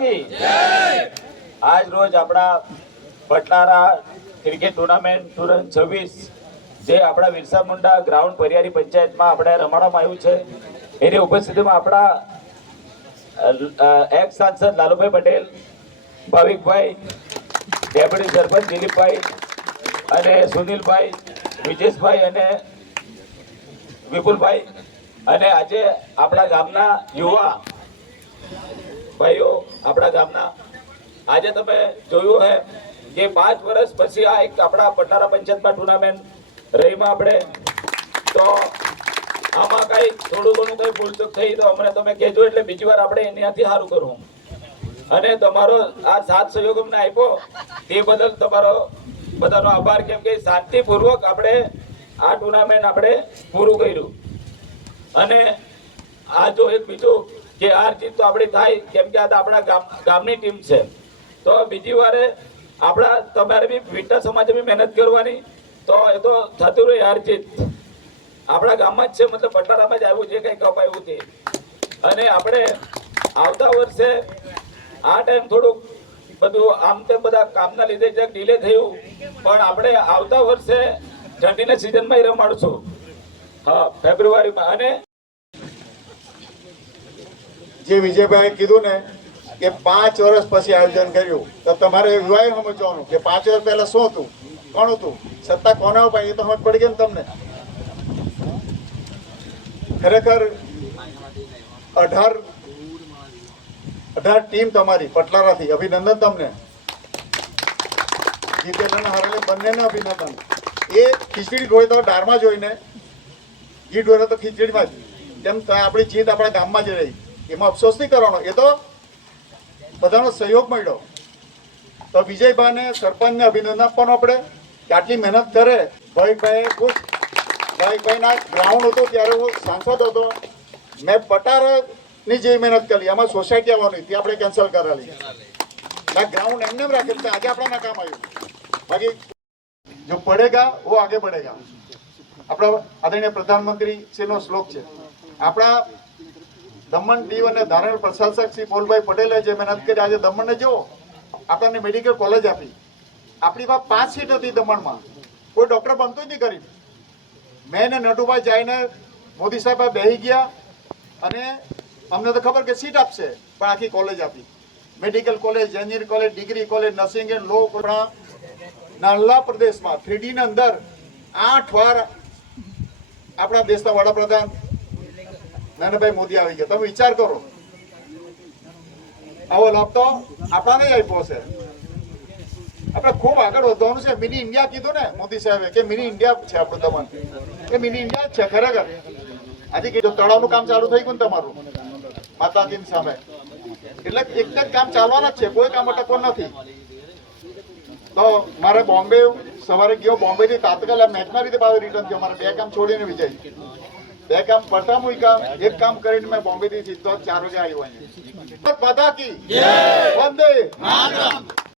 की आज रोज अपना पटलारा क्रिकेट टूर्नामेंट 2026 જે આપણા વિરસા મુંડા ગ્રાઉન્ડ પરિયારી પંચાયતમાં આપણે રમાડવામાં આવ્યું છે એની ઉપસ્થિતિમાં આપણા એક્સ સાંસદ લાલુભાઈ પટેલ, ભાવિકભાઈ, ડેપ્યુટી સરપંચ દિલીપભાઈ અને સુનિલભાઈ, વિજેશભાઈ અને વિપુલભાઈ અને આજે આપણા ગામના યુવા ભાઈઓ આપણા ગામના આજે તમે જોયું હે કે 5 વર્ષ પછી આ એક આપણા પટલારા પંચાયતમાં ટુર્નામેન્ટ રહીમાં આપણે તો આમાં કઈ થોડું ઘણું કઈ ભૂલચૂક થઈ તો અમને તમે કહેજો એટલે બીજી વાર આપણે એનાથી સારું કરવું અને તમારો આ સાથ સહયોગ અમને આપ્યો તે બદલ તમારો બધાનો આભાર કેમ કે શાંતિપૂર્વક આપણે આ ટુર્નામેન્ટ આપણે પૂરું કર્યું અને આ જો એક બીજું કે હાર જીત તો આપણી થાય કેમ કે આ તો આપણા ગામની ટીમ છે તો બીજી વારે આપણા તમારે બી વિટા સમાજે બી મહેનત કરવાની તો એ તો થતું રહે હાર જીત આપણા ગામમાં જ છે મતલબ પટલારામાં જ આવ્યું છે કંઈ કપાયું તે અને આપણે આવતા વર્ષે આ ટાઈમ થોડુંક બધું આમ તેમ બધા કામના લીધે જરાક ડિલે થયું પણ આપણે આવતા વર્ષે ઠંડીના સિઝનમાં રમાડશું હા ફેબ્રુઆરીમાં અને જે વિજયભાઈ કીધું ને કે 5 વર્ષ પછી આયોજન કર્યું તો તમારે યુવાએ સમજવાનું કે 5 વર્ષ પહેલા શું હતું કોણ હતું સત્તા કોના ઉપર એ તો સમજ પડી ગઈ ને તમને ખરેખર 18 ટીમ તમારી પટલારાથી અભિનંદન તમને જીતેલા હારેલે બંનેને અભિનંદન એ ખીચડી ઢોળે તો ડારમાં જોઈને ઘી ઢોળે તો ખીચડીમાં જ તેમ આપણી જીત આપણા ગામમાં જ રહી એમાં અફસોસ નહીં કરવાનો એ તો બધાનો સહયોગ મળ્યો તો વિજયભાઈને સરપંચને અભિનંદન આપવાનું આપણે કે આટલી મહેનત કરે ભાવિકભાઈએ ખુશ ભાવિકભાઈના ગ્રાઉન્ડ હતો ત્યારે હું સાંસદ હતો મેં પટારાની જે મહેનત કરી એમાં સોસાયટી આવવાની તે આપણે કેન્સલ કરાવી આ ગ્રાઉન્ડ એમને રાખેલ છે આજે આપણા કામ આવ્યું બાકી જો પડેગા વો આગે બઢેગા આપણા આદરણીય પ્રધાનમંત્રી શ્રીનો શ્લોક છે આપણા દમણ દીવ અને ધારણ પ્રશાસક શ્રી પોલભાઈ પટેલે જે મહેનત કરી આજે દમણને જુઓ આપણને મેડિકલ કોલેજ આપી આપણી પાસે 5 સીટ હતી દમણમાં કોઈ ડૉક્ટર બનતું જ નહીં ગરીબ મેં ને નટુભાઈ જઈને મોદી સાહેબ બેસી ગયા અને અમને તો ખબર કે સીટ આપશે પણ આખી કોલેજ આપી medical college, engineering college, degree college, nursing and law નાનલા પ્રદેશમાં 3D ની અંદર 8 વાર આપણા દેશના વડાપ્રધાન નાનાભાઈ મોદી આવી ગયા તમે વિચાર કરો આવો લાભ તો આપણાને આપ્યો છે આપણે ખૂબ આગળ વધવાનું છે મિની ઇન્ડિયા કીધું ને મોદી સાહેબે કે મિની ઇન્ડિયા છે આપણું દમણ એ મિની ઇન્ડિયા જ છે ખરેખર આજે કીધું તળાવનું કામ ચાલુ થઈ ગયું ને તમારું માતાજીની સામે એટલે એક જ કામ ચાલવાના જ છે કોઈ કામ અટકવાનું નથી તો મારે બોમ્બે સવારે ગયો બોમ્બે થી તાત્કાલિક મેચમાં રીતે પાછો રિટર્ન થયો મારે 2 કામ છોડીને વિજય 2 કામ પડતા મૂક્યા એક કામ કરીને મેં બોમ્બે થી સીધો 4 વાગે આવ્યો અહીંયા. માતા કી જય, વંદે માતરમ.